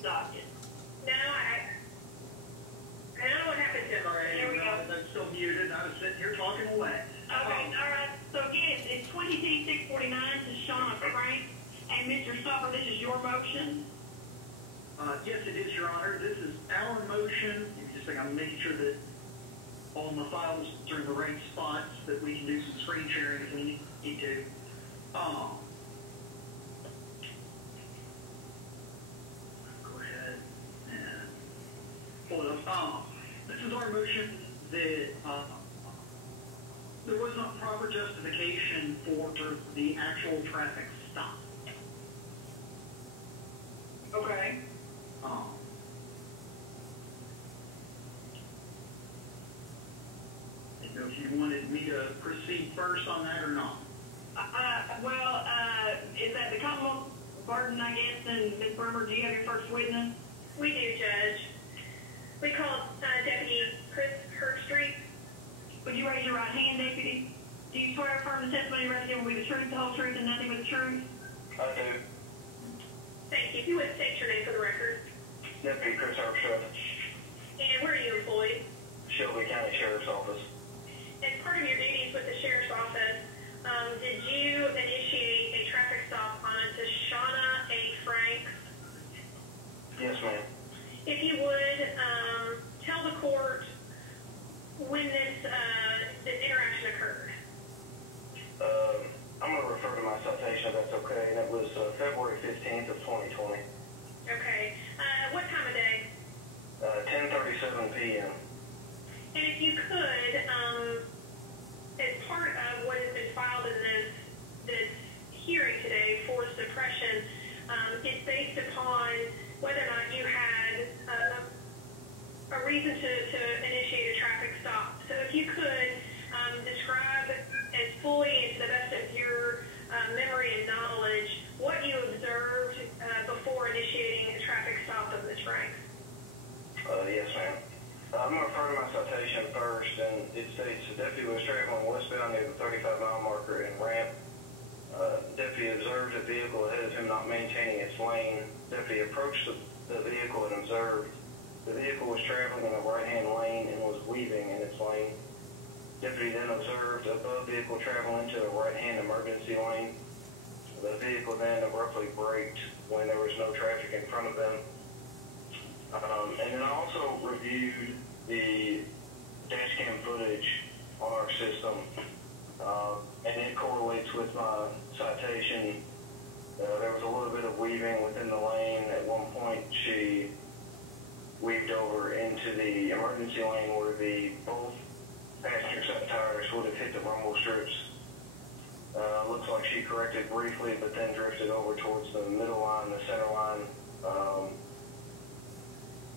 stopped it. No, I don't know what happened to him. All right, There we go. I'm still muted. I was sitting here talking away. Okay, all right. So again, it's 20T649 to Shauna Frank and Mr. Stopper. This is your motion. Yes, it is, Your Honor. This is our motion. Just like I'm making sure that all my files are in the right spots, that we can do some screen sharing if we need to. Go ahead and pull it up. This is our motion that there was not proper justification for the actual traffic stop. Okay. I didn't know if you wanted me to proceed first on that or not. Is that the Commonwealth burden, I guess, and Ms. Bremer, do you have your first witness? We do, Judge. We called Deputy Chris Hertstreet. Would you raise your right hand, Deputy? Do you swear or affirm the testimony you're about to give will be the truth, the whole truth, and nothing but the truth? I do. Thank you. If you would state your name for the record. Deputy Chris Hertstreet, And where are you employed? Shelby County Sheriff's Office. As part of your duties with the Sheriff's Office, did you initiate a traffic stop onto Shauna A. Franks? Yes, ma'am. If you would, tell the court when this interaction occurred. I'm going to refer to my citation if that's okay, and it was February 15th of 2020. Okay. What time of day? 10:37 p.m. And if you could, as part of what has been filed in this hearing today for suppression, it's based upon whether or not you had a reason to initiate a traffic stop. So if you could describe as fully and to the best of your memory and knowledge what you observed before initiating a traffic stop of Ms. Franks. Yes, ma'am. I'm going to refer to my citation first, and it states the deputy was traveling westbound near the 35-mile marker and ramp. Deputy observed a vehicle ahead of him not maintaining its lane. Deputy approached the vehicle and observed the vehicle was traveling in a right-hand lane and was weaving in its lane. Deputy then observed a vehicle travel into a right-hand emergency lane. The vehicle then abruptly braked when there was no traffic in front of them. And then I also reviewed the dash cam footage on our system, and it correlates with my citation. There was a little bit of weaving within the lane. At one point, she weaved over into the emergency lane where both passenger side tires would have hit the rumble strips. Looks like she corrected briefly, but then drifted over towards the middle line, the center line,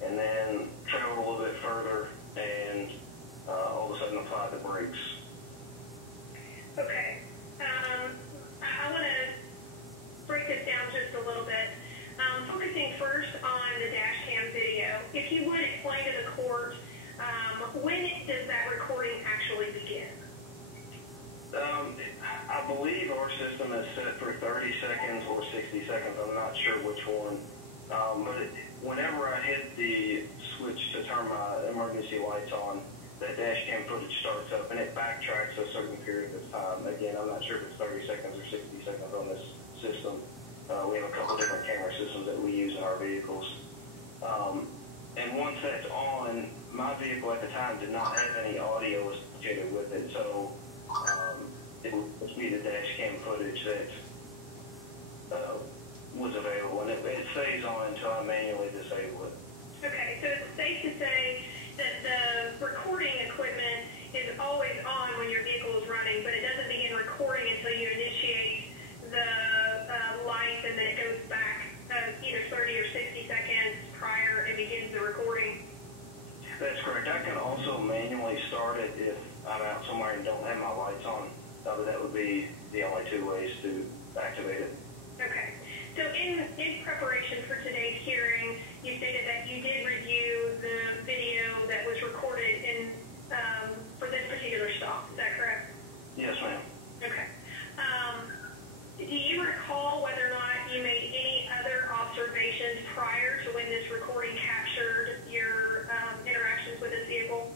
and then traveled a little bit further and all of a sudden applied the brakes. Okay. I want to break this down just a little bit. Focusing first on the dash cam video, if you would explain to the court when does that recording actually begin? I believe our system is set for 30 seconds or 60 seconds. I'm not sure which one. But whenever I hit the switch to turn my emergency lights on, that dash cam footage starts up and it backtracks a certain period of time. Again, I'm not sure if it's 30 seconds or 60 seconds on this system. We have a couple different camera systems that we use in our vehicles. And once that's on, my vehicle at the time did not have any audio associated with it, so it would be the dash cam footage that was available, and it stays on until I manually disable it. Okay, so it's safe to say that the recording equipment is always on when your vehicle is running, but it doesn't begin recording until you initiate the light, and then it goes back either 30 or 60 seconds prior and begins the recording. That's correct. I can also manually start it if I'm out somewhere and don't have my lights on. But that would be the only two ways to activate it. Okay. So in preparation for today's hearing, you stated that you did review the video that was recorded in for this particular stop. Is that correct? Yes, ma'am. Okay. Do you recall whether or not you made any other observations prior to when this recording captured your interactions with this vehicle?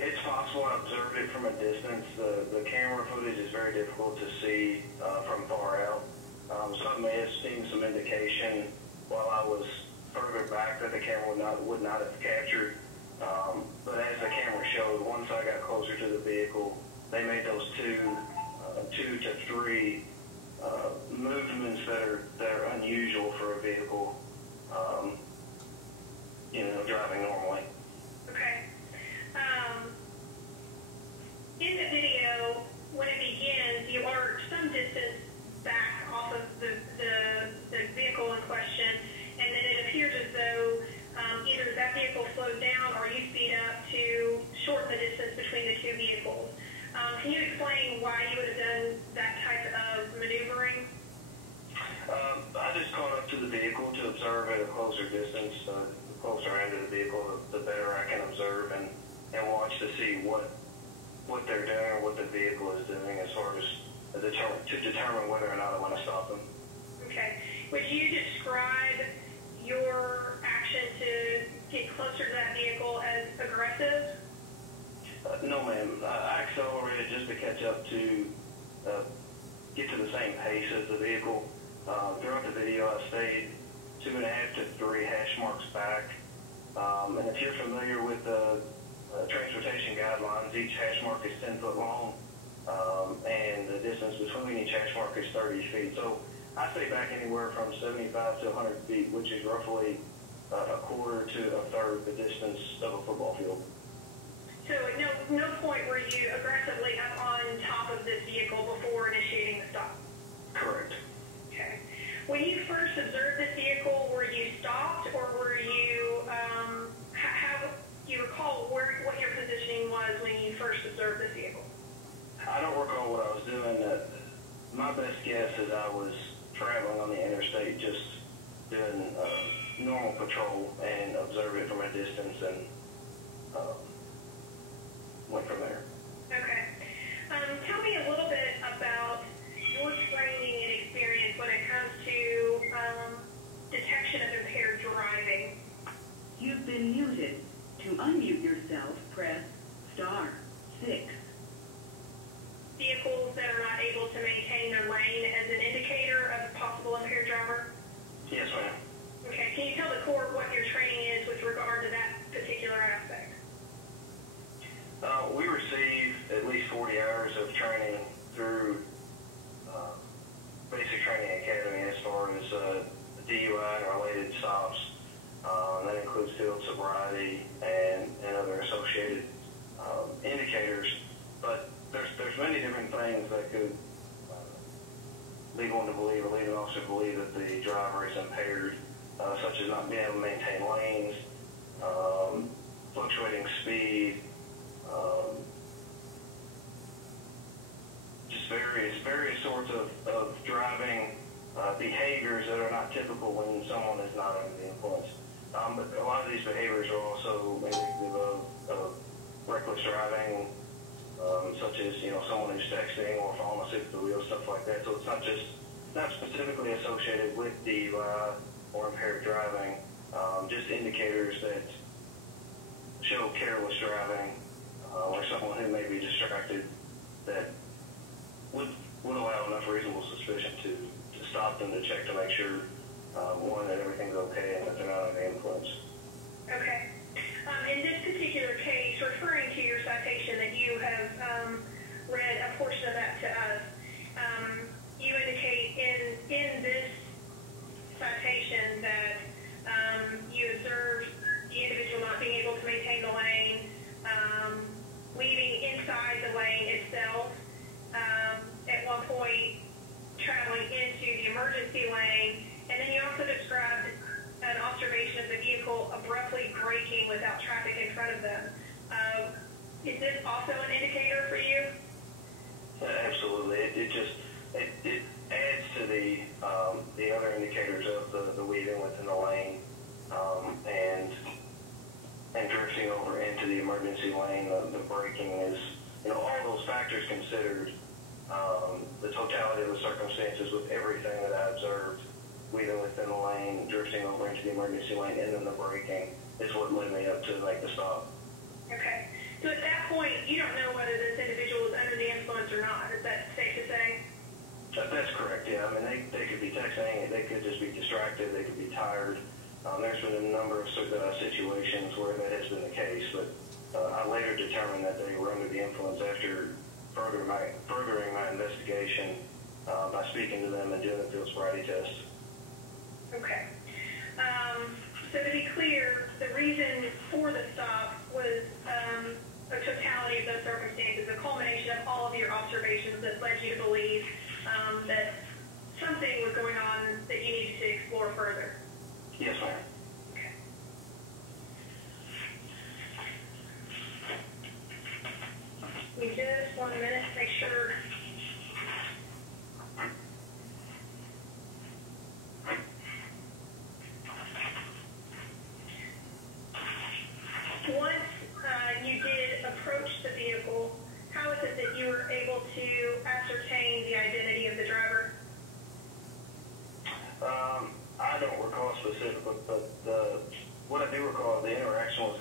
It's possible. I observed it from a distance. The camera footage is very difficult to see from far out. So I may have seen some indication while I was further back that the camera would not have captured. But as the camera showed, once I got closer to the vehicle, they made those two to three movements that are unusual for a vehicle, driving normally. Okay. In the video, when it begins, you are some distance back off of the vehicle in question, and then it appears as though either that vehicle slowed down or you speed up to shorten the distance between the two vehicles. Can you explain why you would have done that type of maneuvering? I just caught up to the vehicle to observe at a closer distance. The closer end of the vehicle, the better I can observe and watch to see what they're doing or what the vehicle is doing as far as to determine whether or not I want to stop them. Okay. Would you describe your action to get closer to that vehicle as aggressive? No, ma'am. I accelerated just to catch up to get to the same pace as the vehicle. Throughout the video, I stayed 2.5 to 3 hash marks back. And if you're familiar with the transportation guidelines, each hash mark is 10 foot long, and the distance between each hash mark is 30 feet. So I stay back anywhere from 75 to 100 feet, which is roughly a quarter to a third the distance of a football field. So at no point were you aggressively up on top of this vehicle before initiating the stop? Correct. Okay. When you first observed this vehicle, were you stopped, or were you, how do you recall what your positioning was when you first observed this vehicle? I don't recall what I was doing. My best guess is I was traveling on the interstate, just doing normal patrol and observed it from a distance and went from there. Okay. Tell me a little bit about your training and experience when it comes to detection of impaired driving. You've been muted. To unmute yourself, press *6. Vehicles that are not able to maintain their lane as an indicator of a possible impaired driver? Yes, ma'am. Okay. Can you tell the court what your training is with regard to that particular aspect? We receive at least 40 hours of training through Basic Training Academy as far as DUI and related stops. That includes field sobriety and other associated indicators. But there's many different things that could lead one to believe or lead an officer to believe that the driver is impaired, such as not being able to maintain lanes, fluctuating speed, just various sorts of driving behaviors that are not typical when someone is not under the influence. But a lot of these behaviors are also indicative of reckless driving, such as someone who's texting or falling asleep at the wheel, stuff like that. So it's not specifically associated with DUI or impaired driving, just indicators that show careless driving or someone who may be distracted that would allow enough reasonable suspicion to stop them to check to make sure, one, that everything's okay and that they're not under the influence. Okay. In this particular case, referring to your citation that you have read a portion of that to us, you indicate in this citation that you observed the individual not being able to maintain the lane, leaving inside the lane itself, at one point traveling into the emergency lane, and then you also described an observation of the vehicle abruptly braking without traffic in front of them. Is this also an indicator for you? Absolutely. It adds to the other indicators of the weaving within the lane and drifting over into the emergency lane. The braking is, all those factors considered, the totality of the circumstances with everything that I observed, weaving within the lane, drifting over into the emergency lane, and then the braking is what led me up to make the stop. Okay. So at that point, you don't know whether this individual is under the influence or not. Is that safe to say? That's correct, yeah. I mean, they could be texting, they could just be distracted, they could be tired. There's been a number of situations where that has been the case, but I later determined that they were under the influence after furthering my investigation by speaking to them and doing a field sobriety test. Okay. So to be clear, the reason for the stop was a totality of those circumstances, a culmination of all of your observations that led you to believe that something was going on that you needed to explore further. Yes, ma'am. Okay. We just 1 minute, make sure. Once you did approach the vehicle, how is it that you were able to ascertain the identity of the driver? I don't recall specifically, but what I do recall, the interaction was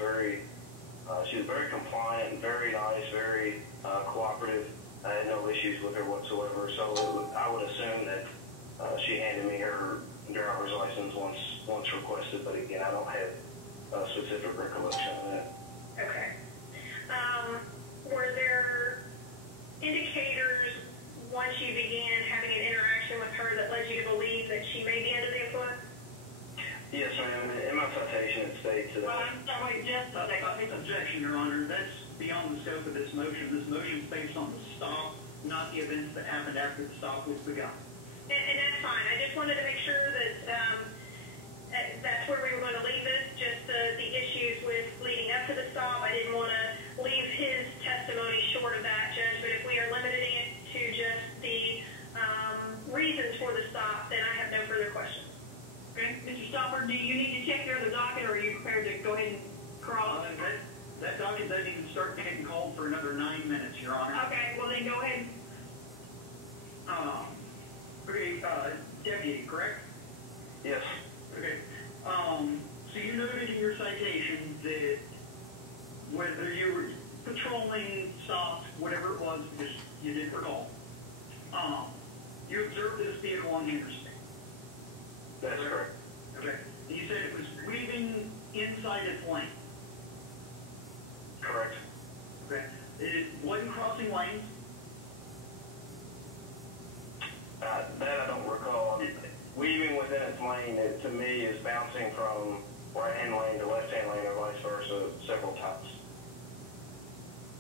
she was very compliant, very nice, very cooperative. I had no issues with her whatsoever, so I would assume that she handed me her driver's license once requested, but again, I don't have a specific recollection of that. Okay. Were there indicators once you began having an interaction with her that led you to believe that she may be under the influence? Yes, ma'am. In my citation, it states that. Well, wait, just a second. Objection, Your Honor. That's beyond the scope of this motion. This motion is based on the stop, not the events that happened after the stop was begun. And that's fine. I just wanted to make sure that that's where we were going to leave this, just the issues with leading up to the stop. I didn't want to leave his testimony short of that, Judge, but if we are limiting it to just the reasons for the stop, then I have no further questions. Okay, Mr. Stopper, do you need to check your other docket, or are you prepared to go ahead and cross? That docket doesn't even start getting called for another 9 minutes, Your Honor. Okay, well then go ahead. Okay, Deputy, correct? Yes. Okay. So you noted in your citation that whether you were patrolling, stopped, whatever it was, because you didn't recall, you observed this vehicle on the interstate. That's correct. Okay. And you said it was weaving inside its lane. Correct. Okay. It wasn't crossing lanes. That I don't recall. Weaving within its lane, to me, is bouncing from right-hand lane to left-hand lane or vice versa several times.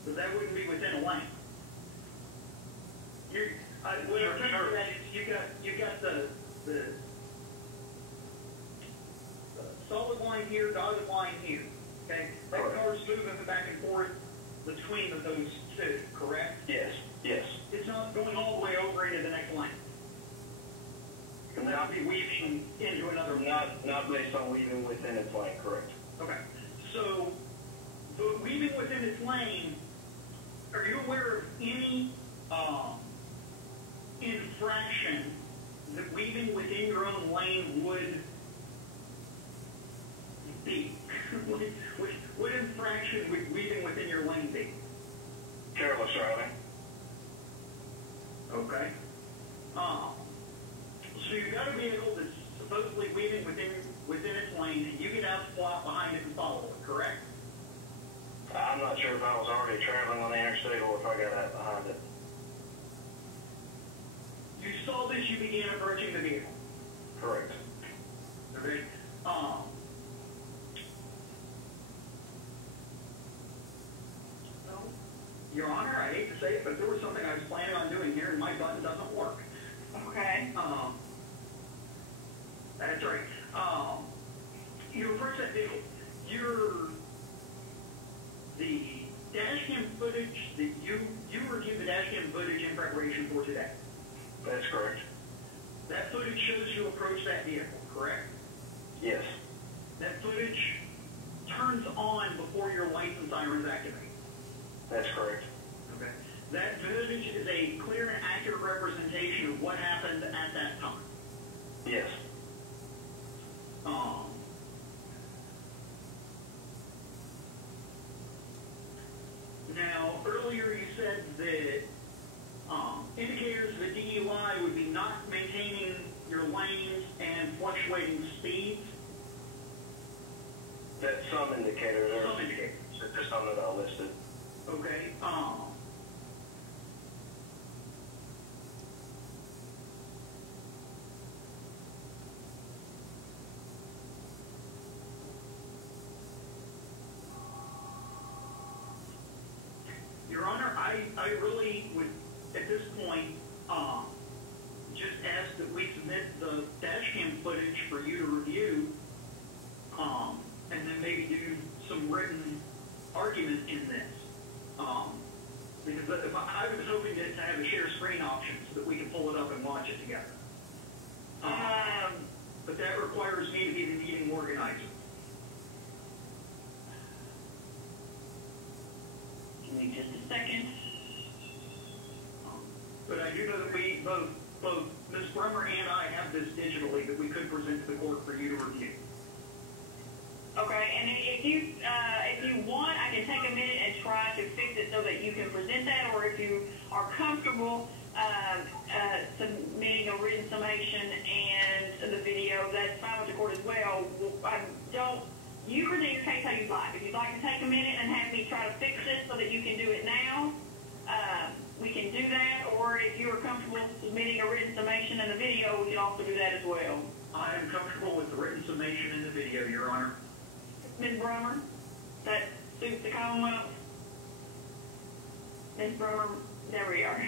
So that wouldn't be within a lane. What I'm trying to get at is you got the solid line here, dotted line here. Okay? That car's moving back and forth between those two, correct? Yes. Yes. It's not going all the way over into the next lane. It would not be weaving into another lane. Not based on weaving within its lane, correct. Okay. So, the weaving within its lane, are you aware of any infraction that weaving within your own lane would be? What infraction would weaving within your lane be? Careless driving. Okay. So you've got a vehicle that's supposedly weaving within its lane, and you get out, squat behind it, and follow it, correct? I'm not sure if I was already traveling on the interstate or if I got out behind it. You saw this, you began approaching the vehicle. Correct. Okay. Your Honor, I hate to say it, but there was something I was planning on doing here, and my button doesn't work. Okay. That's right. You approach that vehicle. The dash cam footage that you reviewed the dash cam footage in preparation for today. That's correct. That footage shows you approach that vehicle, correct? Yes. That footage turns on before your license siren is activated. That's correct. Okay. That footage is a clear and accurate representation of what happened at that time. Yes. and fluctuating speeds. That's some indicator. There's Some indicator. just some that I listed. Okay. Your Honor, I really would, at this point, just ask that we submit the dash cam footage for you to review, and then maybe do some written argument in this. Because I was hoping to have a share screen option so that we can pull it up and watch it together. But that requires me to be the meeting organizer. Give me just a second. But I do know that we, both Ms. Brummer and I have this digitally that we could present to the court for you to review. Okay, and if you want, I can take a minute and try to fix it so that you can present that, or if you are comfortable submitting a written summation and the video, that's fine with the court as well. You present your case how you'd like. If you'd like to take a minute and have me try to fix it so that you can do it now, we can do that, or if you are comfortable submitting a written summation and the video, we can also do that as well. I am comfortable with the written summation and the video, Your Honor. Ms. Brummer, that suits the Commonwealth. Ms. Brummer, there we are.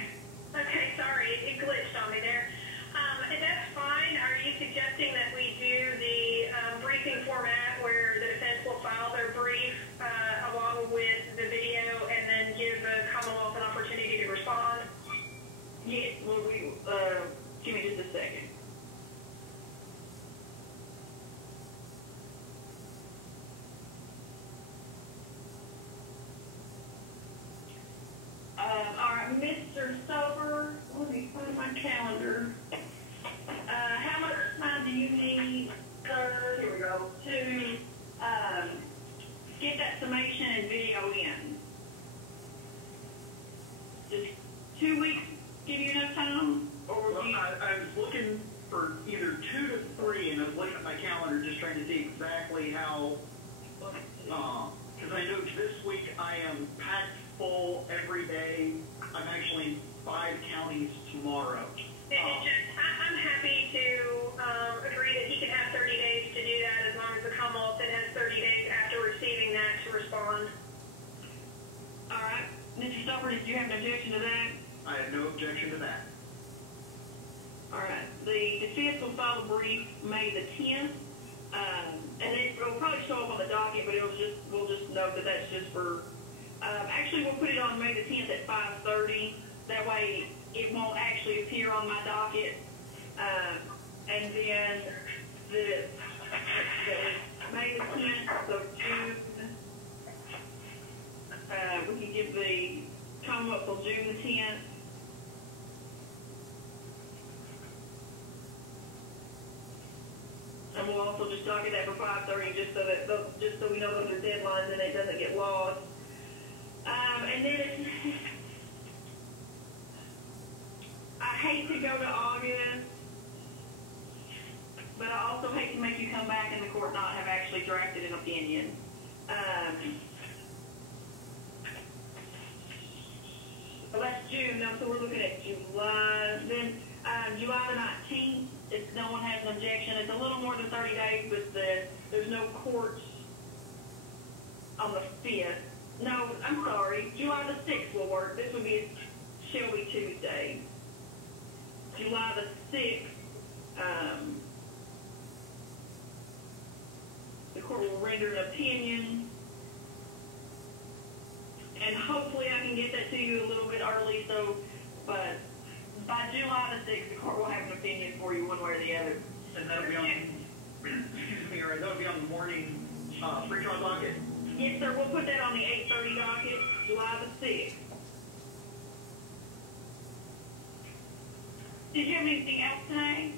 Okay, sorry, it glitched on me there. That's fine. Are you suggesting that we do the briefing format where the defense will file their brief along with the video and then give the Commonwealth an opportunity to respond? Yes, well, give me just a second. All right, Mr. Sober, let me find my calendar. How much time do you need, sir, here we go, to get that summation and video in? Just 2 weeks give you enough time? Or Well, do you... I was looking for either 2 to 3, and I was looking at my calendar just trying to see exactly how, because I know this week I am packed full every day. I'm actually in 5 counties tomorrow. I'm happy to agree that he can have 30 days to do that as long as the Commonwealth then has 30 days after receiving that to respond. All right. Mr. Stopper, did you have an objection to that? I have no objection to that. All right. The defense will file a brief May the 10th, and it will probably show up on the docket, but we'll just note that that's just for. Actually, we'll put it on May the 10th at 5:30. That way, it won't actually appear on my docket. And then the May the 10th, so June. We can give the Commonwealth till June the 10th. And we'll also just docket that for 5:30, just so we know those are deadlines and it doesn't get lost. And then I hate to go to August, but I also hate to make you come back and the court not have actually drafted an opinion. Well, that's June now, so we're looking at July. Then July the 19th, if no one has an objection, it's a little more than 30 days, but there's no courts on the 5th. No, I'm sorry. July the 6th will work. This would be a Shelby Tuesday. July the 6th, the court will render an opinion. And hopefully I can get that to you a little bit early, but by July the 6th, the court will have an opinion for you one way or the other. And that'll be on, excuse me, or that'll be on the morning pre-trial docket? Yes, sir. We'll put that on the 8:30 docket, July the 6th. Did you have anything else tonight?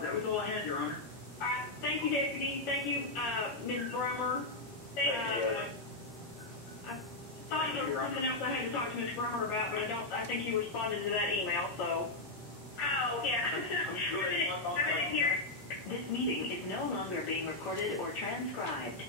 That was all I had, Your Honor. All right. Thank you, Deputy. Thank you, Ms. Brummer. Thank you. I thought there was something else I had to talk to Ms. Brummer about, but I think you responded to that email, so. Oh, yeah. I'm sure I didn't hear. recorded or transcribed.